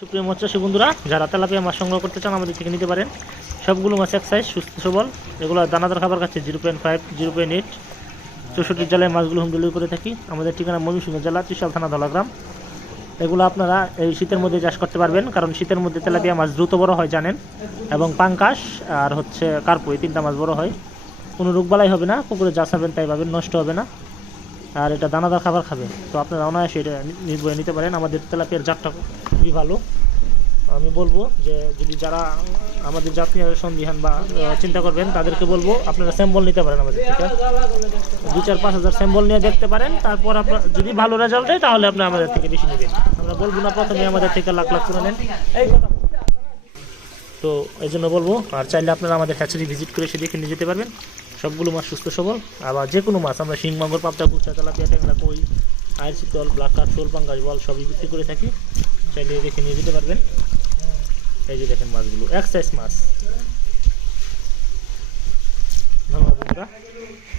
সুপ্রিয় মৎস্যসী বন্ধুরা, যারা তেলাপিয়া মাছ সংগ্রহ করতে চান আমাদের থেকে নিতে পারেন। সবগুলো মাছ এক সাইজ সুস্থ সবল। এগুলো দানাদার খাবার খাচ্ছে zero point five zero point eight চৌষট্টি জেলায় মাছগুলো হোম ডেলিভারি করে থাকি। আমাদের ঠিকানা ময়মনসিংহ জেলা, ত্রিশাল থানা ধলাগ্রাম। এগুলো আপনারা এই শীতের মধ্যে চাষ করতে পারবেন, কারণ শীতের মধ্যে তেলাপিয়া মাছ দ্রুত বড় হয়, জানেন। এবং পাঙ্কাশ আর হচ্ছে কার্পু, এই তিনটা মাছ বড় হয়। কোনো রোগবালাই হবে না, পুকুরে যা ছাড়বেন তাই পাবেন, নষ্ট হবে না। আর এটা দানাদার খাবার খাবে। তো আপনারা অনায়াসে এটা নির্ভয়ে নিতে পারেন। আমাদের তেলাপিয়ার জাতটা খুবই ভালো। আমি বলব যে, যদি যারা আমাদের জাত নিয়ে সন্দিহান বা চিন্তা করবেন, তাদেরকে বলব, আপনারা স্যাম্পল নিতে পারেন আমাদের থেকে। দু চার পাঁচ হাজার স্যাম্পল নিয়ে দেখতে পারেন। তারপর আপনার যদি ভালো রেজাল্ট দেয়, তাহলে আপনি আমাদের থেকে বেশি নেবেন। আমরা বলব না প্রথমে আমাদের থেকে লাখ লাখ করে নেন। এই কথা। তো এই জন্য বলব, আর চাইলে আপনারা আমাদের হ্যাচারি ভিজিট করে এসে দেখে নিয়ে যেতে পারবেন। সবগুলো মাছ সুস্থ সবল। আবার যে কোনো মাছ, আমরা শিং পাপটা পাবদা কুচা তেলাপিয়া, ট্যাংরা, কই আয়ের শীতল ব্ল্যাক কাঠ শোল, পাঙ্গাস বল সবই বিক্রি করে থাকি। চাইলে দেখে নিয়ে যেতে পারবেন। এই যে দেখেন মাছগুলো, এক সাইজ মাছ। ধন্যবাদ